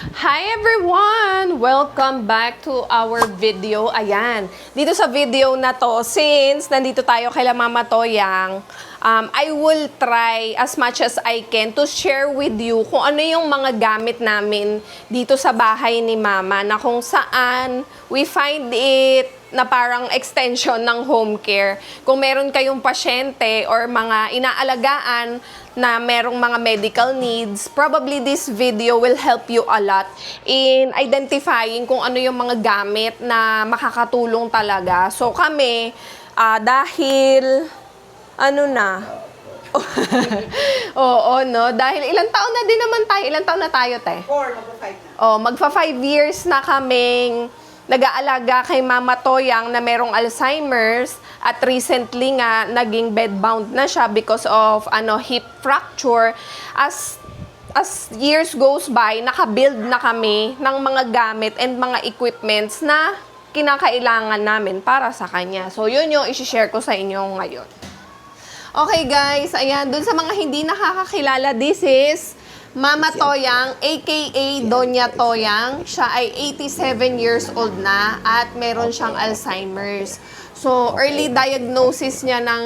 Hi everyone! Welcome back to our video. Ayan, dito sa video na to, since nandito tayo kay Mama Toyang, I will try as much as I can to share with you kung ano yung mga gamit namin dito sa bahay ni Mama na kung saan we find it na parang extension ng home care. Kung meron kayong pasyente or mga inaalagaan na merong mga medical needs, probably this video will help you a lot in identifying kung ano yung mga gamit na makakatulong talaga. So kami, dahil, oo, no? Dahil ilang taon na din naman tayo. Ilang taon na tayo, te? 4, magpa-5 na. Magfa 5 years na kaming nag-aalaga kay Mama Toyang na merong Alzheimer's at recently nga naging bedbound na siya because of hip fracture. As years goes by, naka-build na kami ng mga gamit and mga equipments na kinakailangan namin para sa kanya. So yun yung i-share ko sa inyo ngayon. Okay guys, ayan, dun sa mga hindi nakakakilala, this is Mama Toyang, aka Doña Toyang. Siya ay 87 years old na at meron siyang Alzheimer's. So, early diagnosis niya ng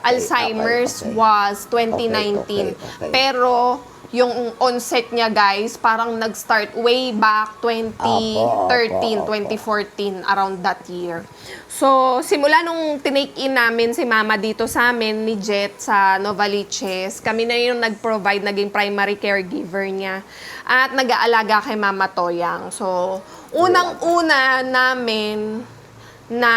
Alzheimer's was 2019. Pero, yung onset niya guys, parang nag-start way back 2013, 2014, around that year. So, simula nung tinake in namin si Mama dito sa amin, ni Jet, sa Novaliches, kami na yung nag-provide, naging primary caregiver niya. At nag-aalaga kay Mama Toyang. So, unang-una namin na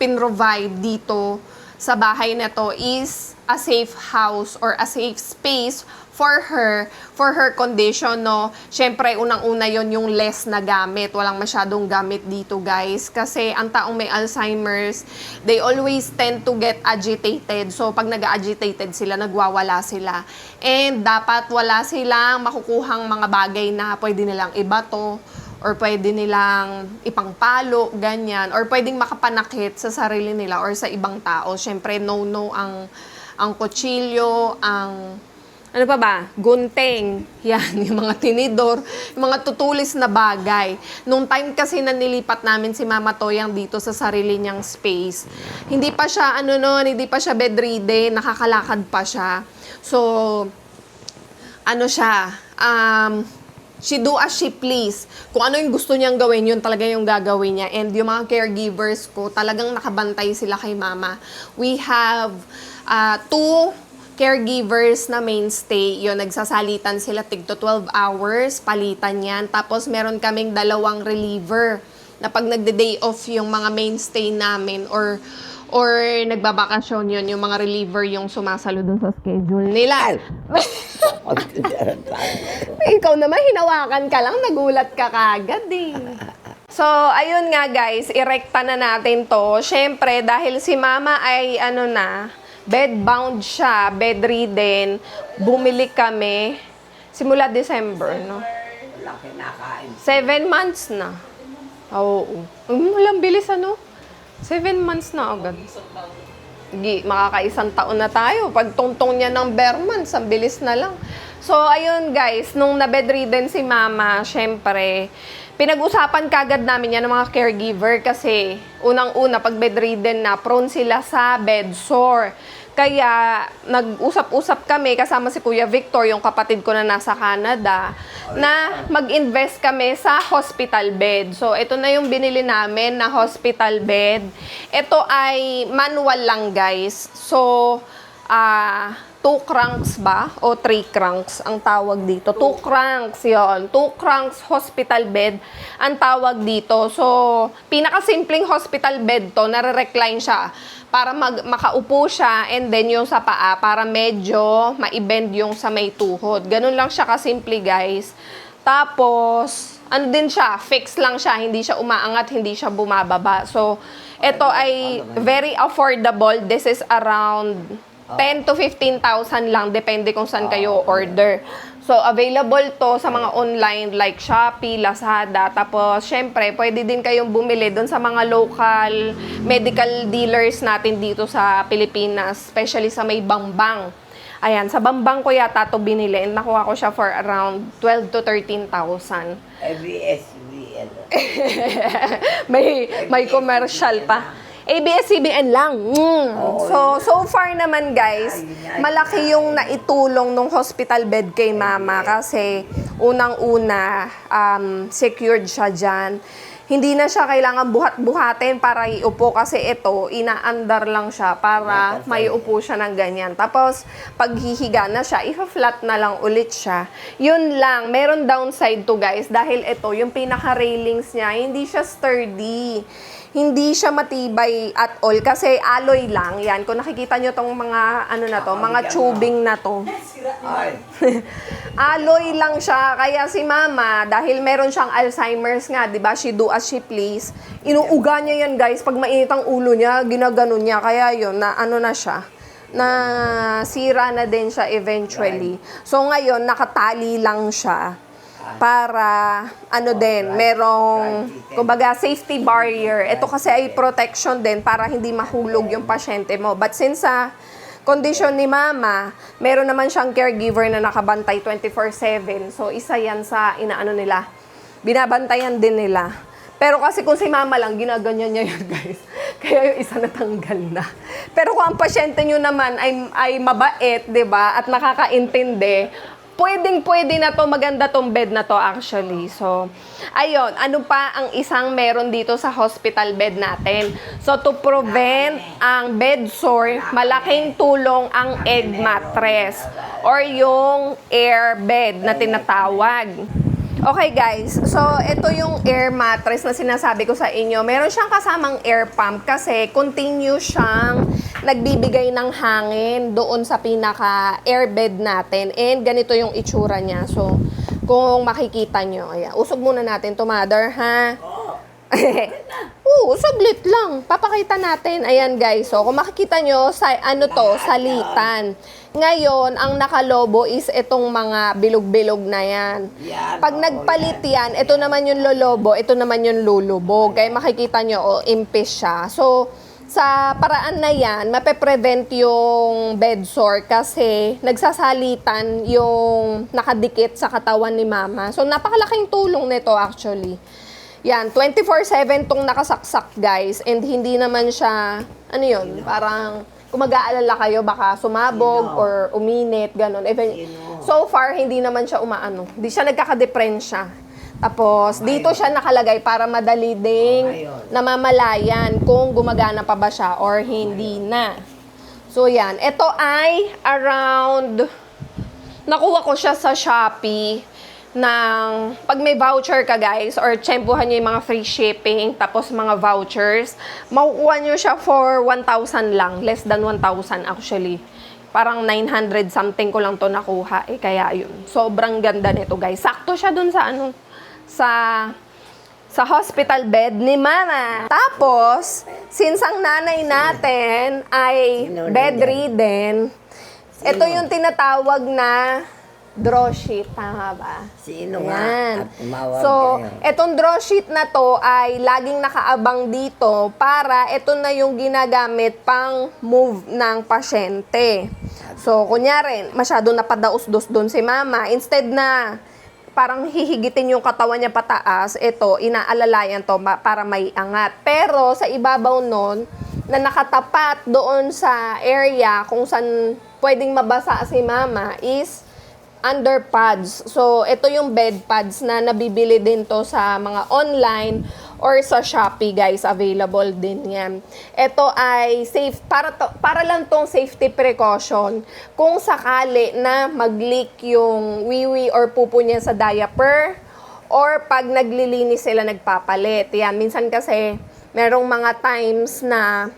pinrovide dito sa bahay na to is a safe house or a safe space for her condition, no. Syempre, unang-una yon yung less na gamit. Walang masyadong gamit dito, guys. Kasi ang taong may Alzheimer's, they always tend to get agitated. So, pag nag-agitated sila, nagwawala sila. And dapat wala silang makukuhang mga bagay na pwede nilang ibato or pwede nilang ipangpalo, ganyan. Or pwedeng makapanakit sa sarili nila or sa ibang tao. Syempre, no-no ang kutsilyo, ano pa ba? Gunting. Yan, yung mga tinidor, yung mga tutulis na bagay. Nung time kasi na nilipat namin si Mama Toyang dito sa sarili niyang space, hindi pa siya, hindi pa siya bedridden, nakakalakad pa siya. So, she do as she please. Kung ano yung gusto niyang gawin, yun talaga yung gagawin niya. And yung mga caregivers ko, talagang nakabantay sila kay Mama. We have 2 caregivers na mainstay. Yun, nagsasalitan sila tigto 12 hours, palitan yan. Tapos meron kaming 2 reliever na pag nagde-day off yung mga mainstay namin or nagbabakasyon yun, yung mga reliever yung sumasalo dun sa schedule nila. Ikaw naman, hinawakan ka lang, nagulat ka kagad eh. So, ayun nga guys, irekta na natin to. Syempre, dahil si Mama ay bedbound siya, bedridden, bumili kami simula December, no? 7 months na. Oo. Walang bilis, 7 months na agad. Makakaisang taon na tayo. Pag tungtong niya ng bare months, ang bilis na lang. So, ayun guys, nung na-bedridden si Mama, syempre, pinag-usapan kagad namin yan ng mga caregiver kasi unang-una, pag bedridden na, prone sila sa bed sore. Kaya, nag-usap-usap kami kasama si Kuya Victor, yung kapatid ko na nasa Canada, na mag-invest kami sa hospital bed. So, ito na yung binili namin na hospital bed. Ito ay manual lang, guys. So, 2 cranks ba? O 3 cranks ang tawag dito. 2 cranks yon. 2 cranks hospital bed ang tawag dito. So, pinakasimpleng hospital bed to, nare-recline siya para makaupo siya and then yung sa paa para medyo ma-bend yung sa may tuhod. Ganun lang siya kasimple, guys. Tapos, din siya, fix lang siya, hindi siya umaangat, hindi siya bumababa. So, ito ay very affordable. This is around 10 to 15,000 lang, depende kung saan kayo order. So, available to sa mga online like Shopee, Lazada. Tapos, syempre, pwede din kayong bumili doon sa mga local medical dealers natin dito sa Pilipinas, especially sa may Bangbang. Ayan, sa Bambang ko yata to binili. And nakuha ko siya for around 12 to 13,000. ABS-CBN. may commercial pa. ABS-CBN lang. So far naman guys, malaki yung naitulong nung hospital bed kay mama kasi unang-una, secured siya dyan. Hindi na siya kailangan buhat-buhatin para iupo kasi ito, inaandar lang siya para may upo siya ng ganyan. Tapos, pag hihiga na siya, ipa-flat na lang ulit siya. Yun lang, meron downside to guys dahil ito, yung pinaka-railings niya, hindi siya sturdy. Hindi siya matibay at all kasi alloy lang. Yan, kung nakikita nyo tong mga, ano na to, mga tubing na to. Alloy lang siya. Kaya si mama, dahil meron siyang Alzheimer's nga, di ba? She do as she please. Inuuga niya yan, guys. Pag mainit ang ulo niya, ginaganon niya. Kaya yun, na ano na siya. Na sira na din siya eventually. So ngayon, nakatali lang siya. Para, ano din, merong, kumbaga, safety barrier. Ito kasi ay protection din para hindi mahulog yung pasyente mo. But since sa kondisyon ni mama, meron naman siyang caregiver na nakabantay 24/7. So, isa yan sa inaano nila. Binabantayan din nila. Pero kasi kung si mama lang, ginaganyan niya yun, guys. Kaya yung isa natanggal na. Pero kung ang pasyente nyo naman ay mabait, di ba, at nakakaintindi, pwedeng-pwede na to, maganda tong bed na to actually. So, ayun, ano pa ang isang meron dito sa hospital bed natin? So, to prevent ang bed sore, malaking tulong ang egg mattress or yung air bed na tinatawag. Okay guys, so ito yung air mattress na sinasabi ko sa inyo. Meron siyang kasamang air pump kasi continuous siyang nagbibigay ng hangin doon sa pinaka airbed natin. And ganito yung itsura niya. So, kung makikita nyo, ayan, usog muna natin to, mother, ha? Saglit lang. Papakita natin. Ayan guys, so kung makikita nyo, ano to, salitan. Ngayon, ang nakalobo is itong mga bilog-bilog na yan. Pag nagpalit yan, ito naman yung lolobo, ito naman yung lulubog. Kaya makikita nyo, impis siya. So, sa paraan na yan, mape-prevent yung bed sore kasi nagsasalitan yung nakadikit sa katawan ni mama. So, napakalaking tulong nito actually. Yan, 24/7 tong nakasaksak guys. And hindi naman siya, ano yun, parang kung mag-aalala kayo, baka sumabog or uminit, gano'n. So far, hindi naman siya umaano. Hindi siya nagkakadeprensya. Tapos, dito siya nakalagay para madali ding namamalayan kung gumagana pa ba siya or hindi na. So, yan. Ito ay around, nakuha ko siya sa Shopee ng, pag may voucher ka guys, or tsempuhan nyo yung mga free shipping, tapos mga vouchers, makukuha nyo siya for 1,000 lang. Less than 1,000 actually. Parang 900 something ko lang to nakuha. Kaya yun. Sobrang ganda nito guys. Sakto siya dun sa ano, sa hospital bed ni mama. Tapos, since ang nanay natin ay bedridden, ito yung tinatawag na draw sheet, tama ba? Sino Ayan. nga? At tumawag So, kayo. etong draw sheet na to ay laging nakaabang dito para ito na yung ginagamit pang move ng pasyente. So, kunyari, masyado napadaos-dos doon si mama. Instead na parang hihigitin yung katawan niya pataas, ito, inaalalayan to para may angat. Pero sa ibabaw nun, na nakatapat doon sa area kung saan pwedeng mabasa si mama is under pads. So, ito yung bed pads na nabibili din to sa mga online or sa Shopee, guys. Available din yan. Ito ay safe, para lang tong safety precaution kung sakali na mag-leak yung wiwi or pupo niya sa diaper or pag naglilinis sila nagpapalit. Yan, minsan kasi merong mga times na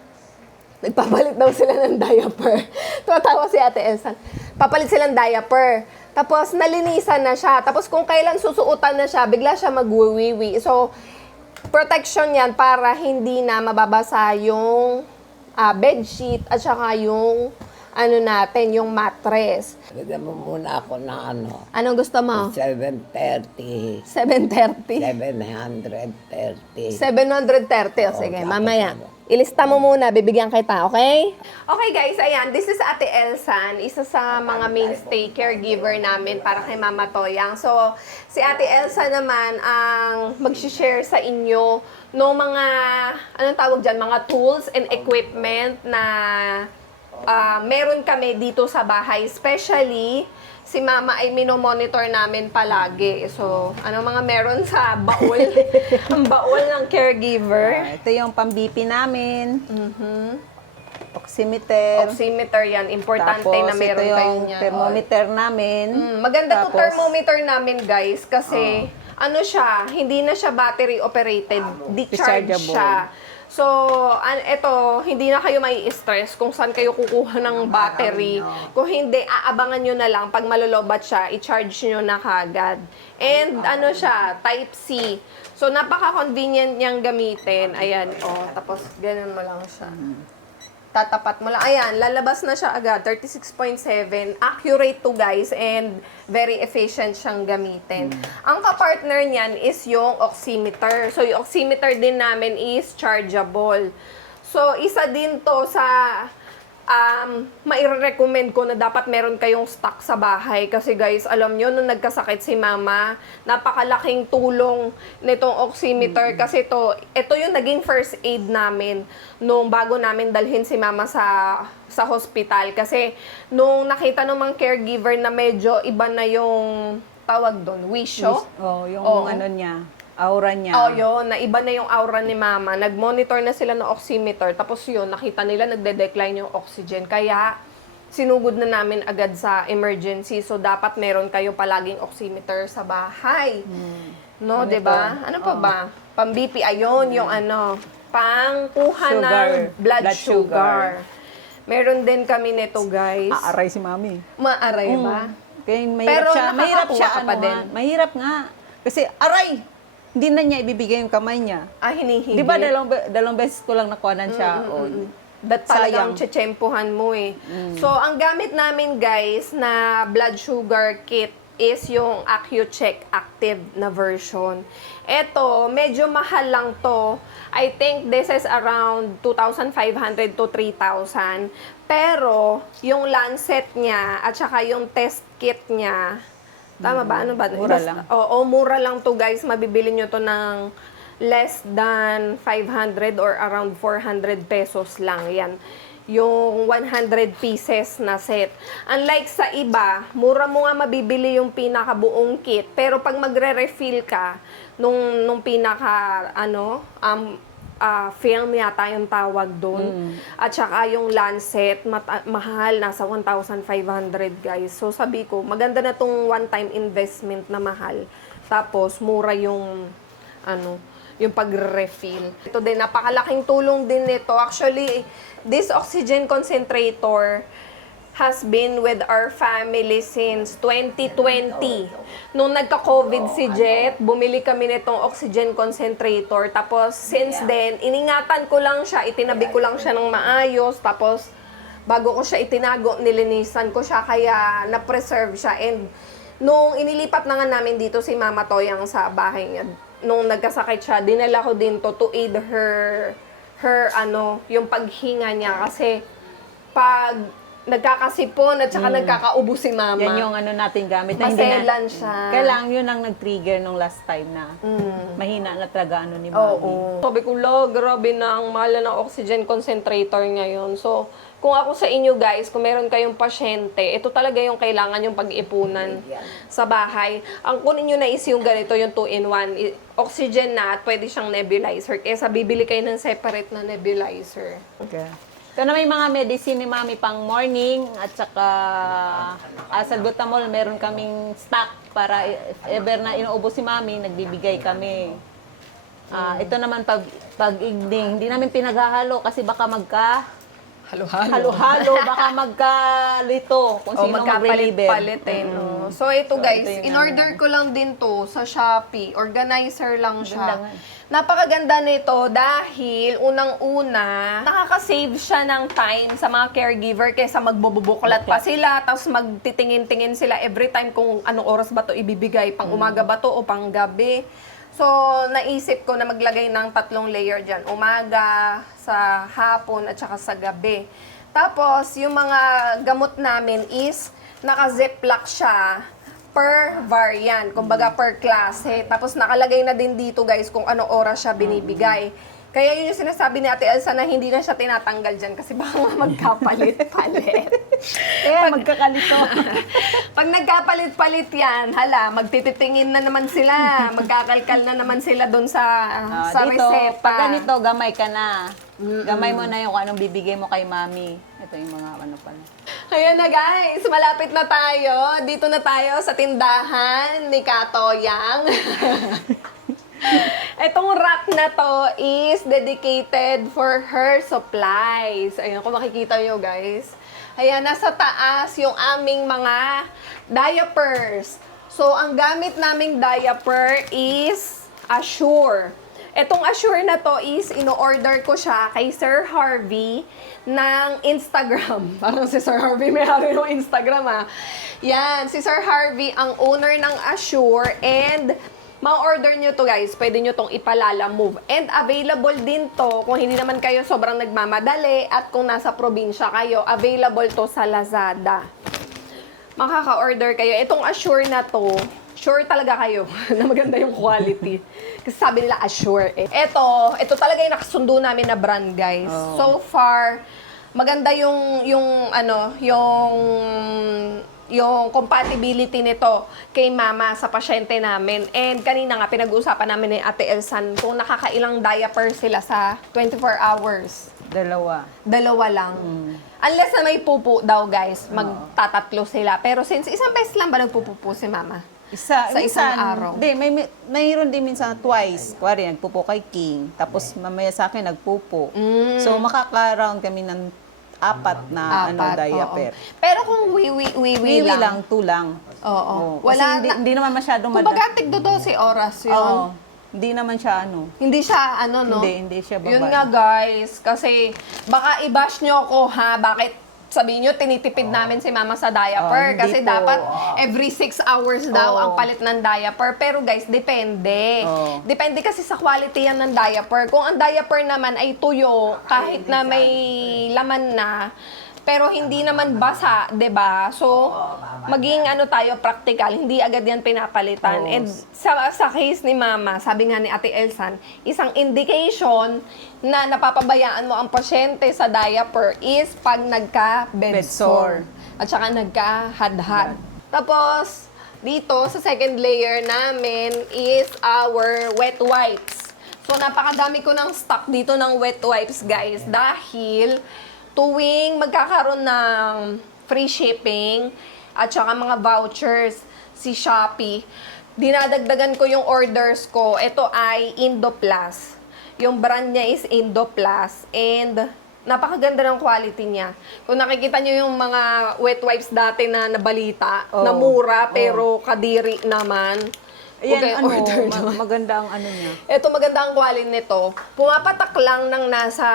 nagpapalit daw sila ng diaper. Tumatawa si Ate Elsan. Papalit sila ng diaper. Tapos, nalinisan na siya. Tapos, kung kailan susuotan na siya, bigla siya magwiwiwi. So, protection yan para hindi na mababasa yung bedsheet at saka yung ano natin, yung mattress. Bigyan mo muna ako ng ano. Anong gusto mo? 730. 730? 730. 730. O, sige, O, mamaya. tapos ano. Ilista mo muna, bibigyan kita, okay? Okay guys, ayan, this is Ate Elsan, isa sa mga mainstay caregiver namin para kay Mama Toyang. So, si Ate Elsa naman ang mag-share sa inyo no mga, anong tawag dyan, mga tools and equipment na meron kami dito sa bahay. Especially, si Mama ay minomonitor namin palagi. So, ano mga meron sa baul? Ang baul ng caregiver. Ito yung pang-BP namin. Oximeter. Oximeter yan. Importante Tapos, na meron ito kayo yung niyan. thermometer namin. Maganda to Tapos, thermometer namin, guys, kasi ano siya, hindi na siya battery operated. Di-charge Rechargeable. siya. So, ito, hindi na kayo may stress kung saan kayo kukuha ng battery. Kung hindi, aabangan nyo na lang. Pag malulobat siya, i-charge nyo na kagad. And ano siya, Type-C. So, napaka-convenient niyang gamitin. Ayan, tapos ganun mo lang siya. Tatapat mo lang. Ayan, lalabas na siya agad. 36.7. Accurate to guys and very efficient siyang gamitin. Ang kapartner niyan is yung oximeter. So, yung oximeter din namin is chargeable. So, isa din to sa maire-recommend ko na dapat meron kayong stock sa bahay. Kasi guys, alam nyo, nung nagkasakit si Mama, napakalaking tulong nitong oximeter. Kasi ito yung naging first aid namin nung bago namin dalhin si Mama sa hospital. Kasi nung nakita ng mga caregiver na medyo iba na yung tawag doon, wisyo. yung ano niya, aura niya. Yun, na iba na yung aura ni Mama. Nag-monitor na sila ng oximeter. Tapos yun, nakita nila nagde-decline yung oxygen. Kaya, sinugod na namin agad sa emergency. So, dapat meron kayo palaging oximeter sa bahay. No, Ano 'di ba? ito? Ano pa ba? Pang-BP, ayun, yung pangkuha ng Sugar. blood Blood sugar. Meron din kami nito, guys. Aaray si Mami. Maaray ba? Kaya Pero mahirap nakakakuha siya, ka pa din. mahirap nga. Kasi, aray! Hindi na niya ibibigay yung kamay niya. Hinihigit. Di ba dalawang beses ko lang nakuhanan siya? That talagang Sayang. tsitsempohan mo eh. So, ang gamit namin guys na blood sugar kit is yung AccuCheck Active na version. Ito, medyo mahal lang to. I think this is around 2,500 to 3,000. Pero, yung Lancet niya at saka yung test kit niya, tama ba? Ano ba? Mura lang. Oo, mura lang to guys. Mabibili nyo to ng less than 500 or around 400 pesos lang. Yan. Yung 100 pieces na set. Unlike sa iba, mura mo nga mabibili yung pinakabuong kit. Pero pag magre-refill ka, nung pinaka, film yata yung tawag doon. At saka yung Lancet, mahal, nasa 1,500 guys. So sabi ko, maganda na tong one-time investment na mahal. Tapos mura yung yung pag-refill. Ito din, napakalaking tulong din nito. Actually, this oxygen concentrator has been with our family since 2020. Nung nagka-COVID si Jet, bumili kami nitong oxygen concentrator. Tapos, since then, iningatan ko lang siya, itinabi ko lang siya ng maayos. Tapos, bago ko siya itinago, nilinisan ko siya, kaya na-preserve siya. And, nung inilipat na nga namin dito si Mama Toyang sa bahay niya, nung nagkasakit siya, dinala ko din to aid her yung paghinga niya. Kasi, pag nagkakasipon at saka nagkakaubo si Mama. Yan yung natin gamit. Na hindi Maselan siya. Kailangan yun ang nag-trigger nung last time na mahina na talaga ni Mami. Oo. Sabi ko, grabe na ang mahal na ng oxygen concentrator ngayon. So, kung ako sa inyo guys, kung meron kayong pasyente, ito talaga yung kailangan yung pag-ipunan sa bahay. Ang kunin nyo na is yung ganito, yung 2-in-1. Oxygen na at pwede siyang nebulizer. Kesa bibili kayo ng separate na nebulizer. Okay. Ito na may mga medicine ni Mami pang morning at saka salbutamol, meron kaming stock para if ever na inuubos si Mami, nagbibigay kami. Ito naman pag evening, hindi namin pinaghahalo kasi baka halo-halo, baka magkalito kung sino mag-reliever. Magkapalit-palit no? So, ito guys, ito yung in-order ko lang din to sa Shopee. Organizer lang siya. Ganda nga. Napakaganda nito dahil unang-una, nakaka-save siya ng time sa mga caregiver kaysa magbubuklat pa sila, tapos magtitingin-tingin sila every time kung anong oras ba to ibibigay, pang umaga ba to o pang gabi. So, naisip ko na maglagay ng 3 layer dyan. Umaga, sa hapon, at saka sa gabi. Tapos, yung mga gamot namin is naka-ziplock siya per variant. Kumbaga, per klase. Tapos, nakalagay na din dito, guys, kung ano oras siya binibigay. Kaya yun yung sinasabi ni Ate Elsa na hindi na siya tinatanggal dyan kasi baka nga magkapalit-palit. Magkakalito. Pag nagkapalit-palit yan, hala, magtititingin na naman sila. Magkakalkal na naman sila doon sa Dito, reseta. pag ganito, gamay ka na. Gamay mo na yung kung anong bibigay mo kay mami. Ito yung mga ano pala. Ayan na guys, malapit na tayo. Dito na tayo sa tindahan ni Katoyang. Itong rack na to is dedicated for her supplies. Ayan, kung makikita nyo guys. Ayan, nasa taas yung aming mga diapers. So, ang gamit naming diaper is Assure. Etong Assure na to is ino-order ko siya kay Sir Harvey ng Instagram. Parang si Sir Harvey may hari ng Instagram Yan, si Sir Harvey ang owner ng Assure and ma-order nyo to guys, pwede nyo tong ipalala move. And available din to kung hindi naman kayo sobrang nagmamadali at kung nasa probinsya kayo, available to sa Lazada. Makaka-order kayo. Itong Assure na to, sure talaga kayo na maganda yung quality. Kasi sabi nila Assure eh. Ito talaga yung nakasundo namin na brand guys. So far, maganda yung compatibility nito kay mama sa pasyente namin. And kanina nga, pinag-uusapan namin ni Ate Elsan kung nakakailang diaper sila sa 24 hours. Dalawa lang. Unless na may pupo daw, guys, magtatatlo sila. Pero since isang beses lang ba nagpupupo si mama? Sa isang araw. Hindi, mayroon din minsan twice. Kuwari, nagpupo kay King. Tapos mamaya sa akin, nagpupo. So, makaka-round kami ng 4 na diaper. Oo. Pero kung wiwi lang. 2 lang. Oo. Kasi hindi naman masyadong Kumbaga, tigdo 12 oras yun. Oo. Hindi naman siya Hindi siya no? Hindi siya babae. Yun nga guys, kasi baka i-bash nyo ako ha, bakit sabihin nyo, tinitipid namin si mama sa diaper. Hindi Kasi po. dapat every 6 hours daw ang palit ng diaper. Pero guys, depende. Depende kasi sa quality yan ng diaper. Kung ang diaper naman ay tuyo, kahit na may laman na, pero hindi naman basa, 'di ba? So, maging tayo practical, hindi agad yan pinapalitan. And sa case ni mama, sabi nga ni Ate Elsan, isang indication na napapabayaan mo ang pasyente sa diaper is pag nagka-bed sore. At saka nagka-hadhad. Tapos, dito sa second layer namin is our wet wipes. So, napakadami ko ng stock dito ng wet wipes, guys. Dahil tuwing magkakaroon ng free shipping at saka mga vouchers si Shopee, dinadagdagan ko yung orders ko. Ito ay Indoplus. Yung brand niya is Indoplus and napakaganda ng quality niya. Kung nakikita niyo yung mga wet wipes dati na nabalita, na mura pero kadiri naman. Ayan, order naman. maganda ang niya. Ito, maganda ang quality nito. Pumapatak lang ng nasa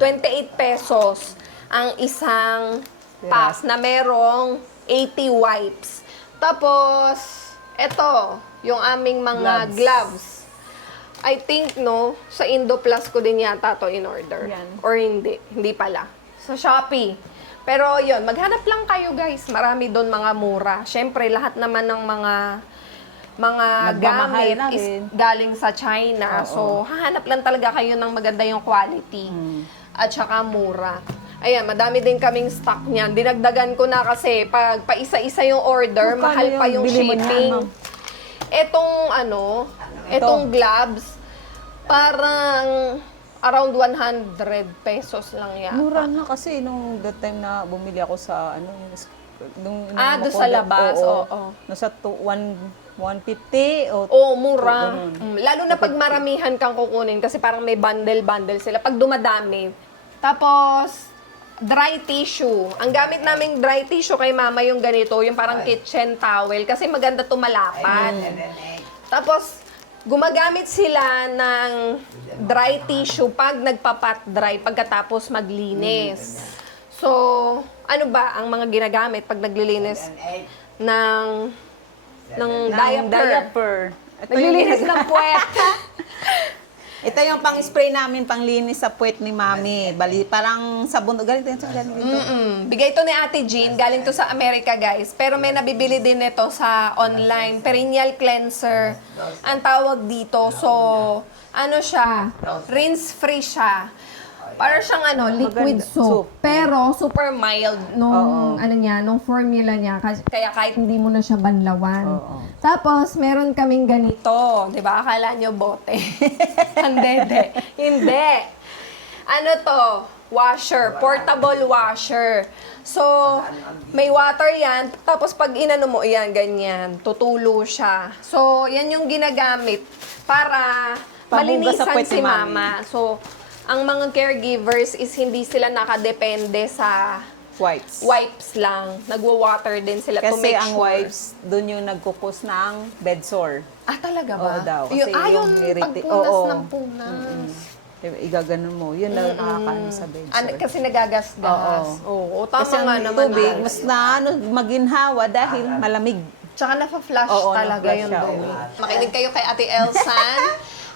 28 pesos ang isang pack na merong 80 wipes. Tapos, ito, yung aming mga gloves. I think, sa Indoplus ko din yata to in order. Yan. Or hindi. Hindi pala. Sa Shopee. Pero yun, maghanap lang kayo guys. Marami doon mga mura. Siyempre, lahat naman ng mga Nagmamahal gamit na is rin. galing sa China. So, hahanap lang talaga kayo ng maganda yung quality. At saka mura. Ayan, madami din kaming stock niyan. Dinagdagan ko na kasi pag paisa-isa yung order, Magkano mahal pa yung yung bili mo niyan, shipping. ma'am? Etong gloves, parang around 100 pesos lang yata. Mura na kasi nung that time na bumili ako sa doon sa labas, oo. Nasa 150 o Oo, mura. ganun. Lalo na pag maramihan kang kukunin kasi parang may bundle-bundle sila. Pag dumadami. Tapos, dry tissue. Ang gamit naming dry tissue kay mama yung ganito, yung parang kitchen towel kasi maganda tumalapan. Tapos, gumagamit sila ng dry tissue pag nagpapat dry pagkatapos maglinis. So, ano ba ang mga ginagamit pag naglilinis ng diaper? Naglilinis ng puwet. Ito yung pang-spray namin, panglinis sa puwet ni Mami. Bali, parang sabon. Ganito dito. Bigay to ni Ate Jean, galing to sa Amerika, guys. Pero may nabibili din ito sa online. Perennial cleanser ang tawag dito. So, ano siya? Rinse-free siya. Para siyang liquid Maganda. soap. Soap. Pero super mild nung nung formula niya. Kaya kahit hindi mo na siya banlawan. Oo. Tapos, meron kaming ganito. 'Di ba? Akala nyo bote. Hindi. Hindi. Ano to? Washer. Portable washer. So, may water yan. Tapos, pag inano mo, yan, ganyan. Tutulo siya. So, yan yung ginagamit para Panghugas sa malinisan puwet si ni Mami. Mama. So, ang mga caregivers is hindi sila nakadepende sa wipes lang. Nagwa-water din sila to Kasi make ang sure. wipes, doon yung nagkukos ng bed sore. Ah, talaga ba? Oo daw. Kasi Yung, yung irriti- pagpunas oo. ng punas. Igaganon mo. Yun na nakakaano sa bed sore. Kasi nagagasgas. Oo, tama Kasi nga ang naman. tubig, guys. mas maginhawa dahil malamig. Tsaka nafa-flush Oo, talaga na-flush yung siya, dumi. Makinig kayo kay Ate Elsan.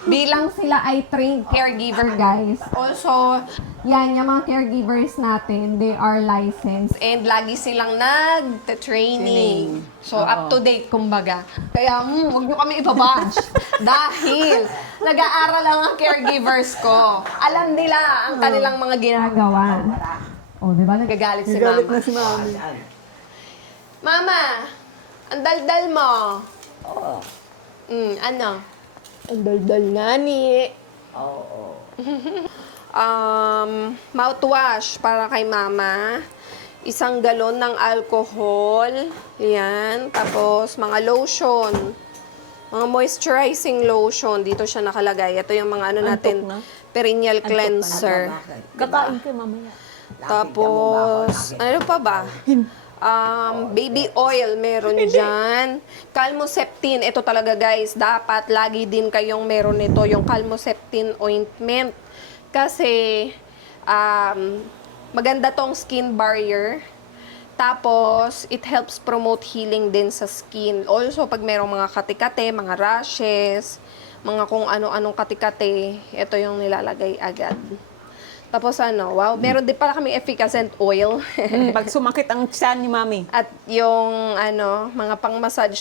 Bilang sila ay trained caregiver, guys. Also, yan, yung mga caregivers natin, they are licensed. And lagi silang nag-training. So, up to date, kumbaga. Kaya, huwag nyo kami ibabash. Dahil, nag-aaral lang ang caregivers ko. Alam nila ang kanilang mga ginagawa. O, di ba? Nagagalit si Mama. si Mami. Mama, ang daldal mo. Oo. Ano? Ang daldal nga ni. Oo. Mouthwash para kay Mama. 1 galon ng alcohol. Yan. Tapos, mga lotion. Mga moisturizing lotion. Dito siya nakalagay. Ito yung mga natin. na. Perennial cleanser. Kakain kayo mamaya. Tapos, ano pa ba? Baby oil, meron dyan. Calmoseptin, ito talaga guys, dapat lagi din kayong meron nito, yung Calmoseptin ointment. Kasi, maganda tong skin barrier. Tapos, it helps promote healing din sa skin. Also, pag merong mga katikate, mga rashes, mga kung ano-anong katikate, ito yung nilalagay agad. Tapos wow, meron din pala kami efficacent oil. Pag sumakit ang tiyan ni Mami. At yung mga pang-massage,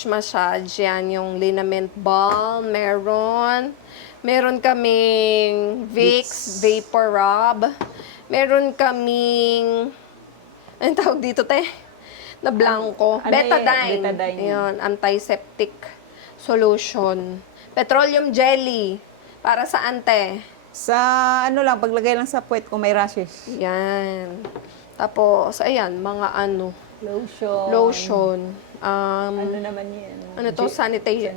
yan, yung liniment balm, meron. Meron kaming Vicks Vapor Rub. Meron kaming, anong tawag dito, te? Na blanco. Ano Betadine. Betadine. Yun, antiseptic solution. Petroleum jelly. Para sa ante. Sa paglagay lang sa puwet kung may rashes. Yan. Tapos, ayan, mga lotion. Ano naman yan?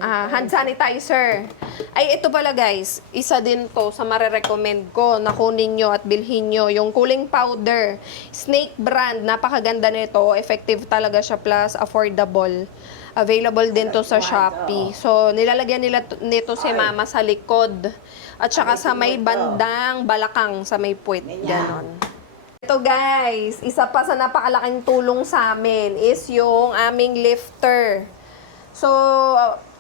Hand sanitizer. Ay, ito pala guys, isa din to sa marerecommend ko na kunin nyo at bilhin nyo. Yung cooling powder, Snake brand, napakaganda nito. Effective talaga siya plus affordable. Available din to sa Shopee. So, nilalagyan nito si Mama sa likod. At saka sa may bandang balakang, sa may puwet. Ganon. Ito guys, isa pa sa napakalaking tulong sa amin is yung aming lifter. So,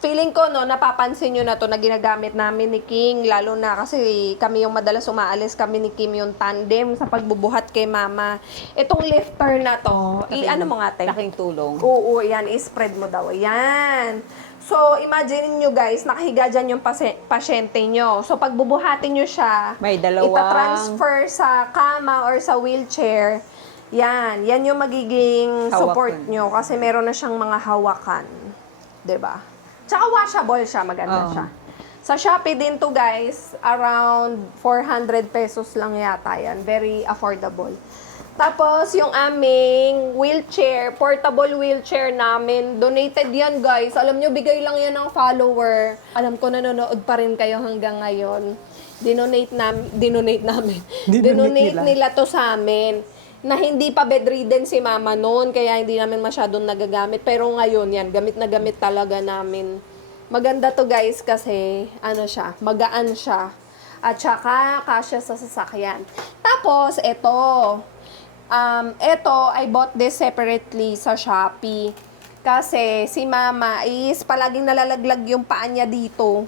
feeling ko napapansin nyo na to na ginagamit namin ni King, lalo na kasi kami yung madalas umaalis, kami ni Kim yung tandem sa pagbubuhat kay Mama. Itong lifter na to, ano mo nga, te? Laking tulong. Oo, yan, i-spread mo daw. Yan. So, imagine nyo guys, nakahiga dyan yung pasyente nyo. So, pag bubuhatin nyo siya, May dalawang- ita-transfer sa kama or sa wheelchair. Yan yung magiging Hawakan. support nyo kasi meron na siyang mga hawakan. 'Di ba? Tsaka washable siya, maganda Oo. siya. Sa Shopee din to guys, around 400 pesos lang yata yan. Very affordable. Tapos, yung aming wheelchair, portable wheelchair namin, donated yan, guys. Alam nyo, bigay lang yan ng follower. Alam ko, nanonood pa rin kayo hanggang ngayon. Dinonate nila to sa amin. Na hindi pa bedridden si Mama noon, kaya hindi namin masyadong nagagamit. Pero ngayon, yan, gamit na gamit talaga namin. Maganda to, guys, kasi, magaan siya. At saka, kasya sa sasakyan. Tapos, ito, I bought this separately sa Shopee. Kasi si mama is palaging nalalaglag yung paa niya dito.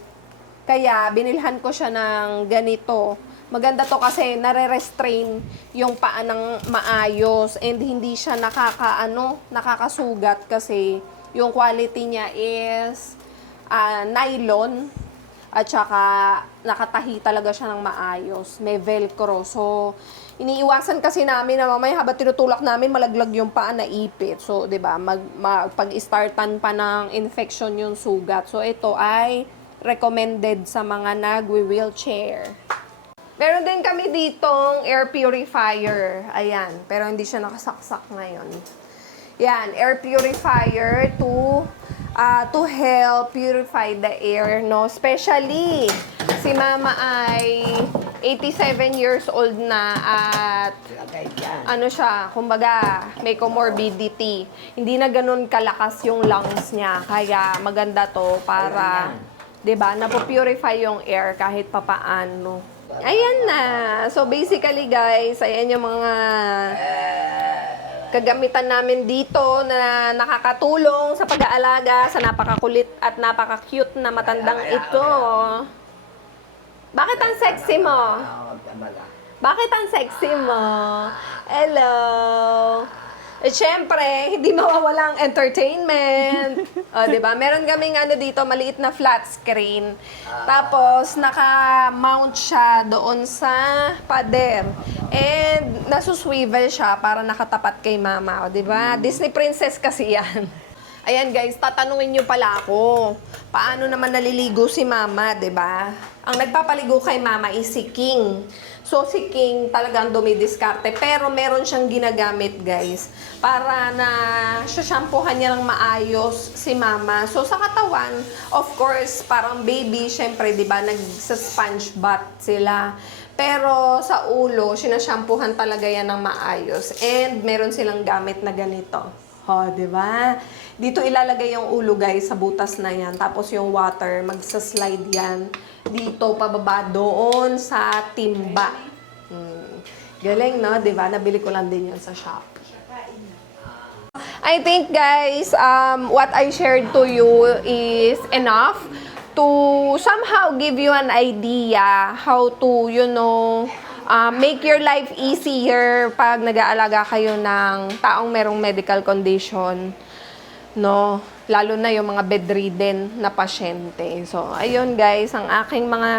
Kaya binilhan ko siya ng ganito. Maganda to kasi nare-restrain yung paa ng maayos and hindi siya nakakasugat kasi yung quality niya is nylon at saka nakatahi talaga siya ng maayos. May velcro. So, iniiwasan kasi namin na mamaya habang tinutulak namin malaglag yung paa na ipit. So, 'di ba, pag-startan pa ng infection yung sugat. So, ito ay recommended sa mga nagwi-wheelchair. Meron din kami ditong air purifier. Ayan. Pero hindi siya nakasaksak ngayon. Yan. Air purifier to help purify the air, no? Especially, si mama ay 87 years old na at Lagay dyan. ano siya, kumbaga, may comorbidity. Hindi na ganun kalakas yung lungs niya. Kaya maganda to para, 'di ba, napopurify yung air kahit papaano. Ayan na. So basically guys, ayan yung mga kagamitan namin dito na nakakatulong sa pag-aalaga sa napakakulit at napaka-cute na matandang ito. Bakit ang sexy mo? Bakit ang sexy mo? Hello! At syempre, hindi mawawala ang entertainment. O, diba? Meron kaming dito, maliit na flat screen. Tapos, naka-mount siya doon sa pader. And, nasuswivel siya para nakatapat kay mama. O, diba? Disney princess kasi yan. Ayan guys, tatanungin nyo pala ako. Paano naman naliligo si mama, 'di ba? Ang nagpapaligo kay mama is si King. So si King talagang dumidiskarte, pero meron siyang ginagamit, guys, para na shampoohan niya ng maayos si mama. So sa katawan, of course, parang baby, syempre, 'di ba, nagsa-sponge bath sila. Pero sa ulo, sinashampoohan talaga yan ng maayos. And meron silang gamit na ganito. O, di ba? Dito ilalagay yung ulo, guys, sa butas na yan. Tapos yung water, magsa-slide yan dito, pababa doon sa timba. Galing, no? Di ba? Nabili ko lang din yan sa shop. I think, guys, what I shared to you is enough to somehow give you an idea how to, make your life easier pag nag-aalaga kayo ng taong merong medical condition, no? Lalo na yung mga bedridden na pasyente. So, ayun guys, ang aking mga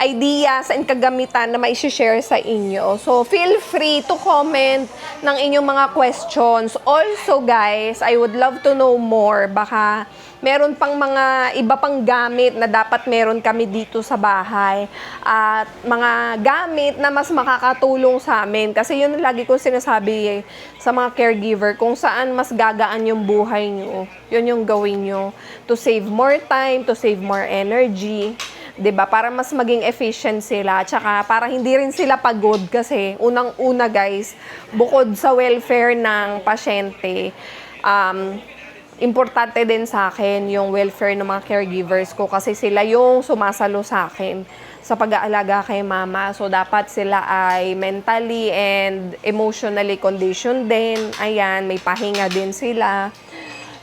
ideas and kagamitan na mai-share sa inyo. So, feel free to comment ng inyong mga questions. Also, guys, I would love to know more. Baka meron pang mga iba pang gamit na dapat meron kami dito sa bahay. At mga gamit na mas makakatulong sa amin. Kasi yun lagi ko sinasabi sa mga caregiver, kung saan mas gagaan yung buhay nyo, yun yung gawin nyo. To save more time, to save more energy. 'Di ba? Para mas maging efficient sila. Tsaka para hindi rin sila pagod kasi unang-una guys, bukod sa welfare ng pasyente, importante din sa akin yung welfare ng mga caregivers ko kasi sila yung sumasalo sa akin sa pag-aalaga kay mama. So, dapat sila ay mentally and emotionally conditioned din. Ayan, may pahinga din sila.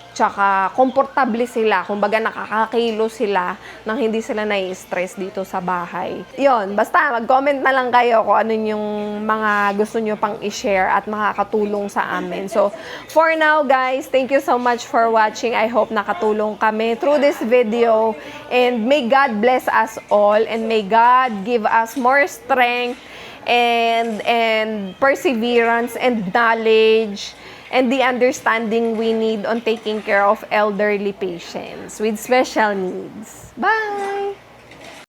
Tsaka, komportable sila. Kumbaga, nakakakilo sila nang hindi sila nai-stress dito sa bahay. Yon, basta mag-comment na lang kayo kung ano yung mga gusto nyo pang i-share at makakatulong sa amin. So, for now, guys, thank you so much for watching. I hope nakatulong kami through this video. And may God bless us all. And may God give us more strength and perseverance and knowledge and the understanding we need on taking care of elderly patients with special needs. Bye!